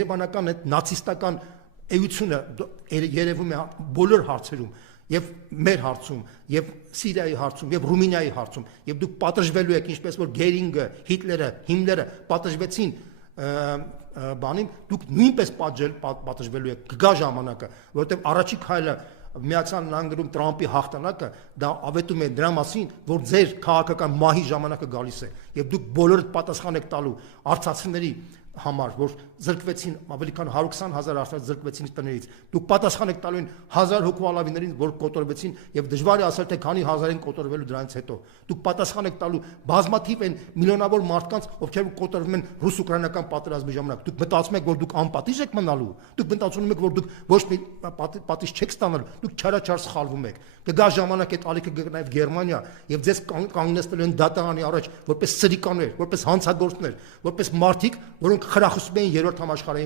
Երևանական այդ նացիստական էությունը երևում է բոլոր հարցերում եւ մեր հարցում եւ Սիրիայի հարցում եւ Ռումինիայի հարցում եւ դուք պատժվելու եք ինչպես որ Գերինգը, Հիտլերը, Հիմլերը պատժվեցին բանին, դուք նույնպես պատժվելու եք կգա ժամանակը, որովհետեւ առաջի քայլը Միացյալ Նահանգներում Տրամպի հաղթանակը դա ավետում է դրա մասին, որ ձեր քաղաքական մահի ժամանակը գալիս է եւ դուք բոլորդ պատասխան եք տալու արցախցիների համար, որ զրկվեցին ավելի քան 120,000 արցախ զրկվեցին տներից։ Դուք պատասխան եք տալու 1000 հոգու ալավիներին, որ կոտորվեցին եւ դժվար է ասել թե քանի հազար են կոտորվելու դրանից հետո։ Դուք պատասխան եք տալու բազմաթիվ են միլիոնավոր մարդկանց, ովքեր կոտորվում են ռուս-ուկրաինական պատերազմի ժամանակ։ Դուք մտածում եք, որ դուք անպատիժ եք մնալու։ Դուք մտածում եք, որ դուք ոչ մի պատիժ չեք ստանալ, դուք չարաչար սխալվում եք։ Կգա ժամանակ այդ ալիքը կգնա եւ Գերմանիա եւ ձեզ կանգնեցնելու են դատարանի առաջ որպես սրիկաներ, որպես հանցագործներ, որպես մարդիկ, որոնք խրախուսում էին երրորդ համաշխարհային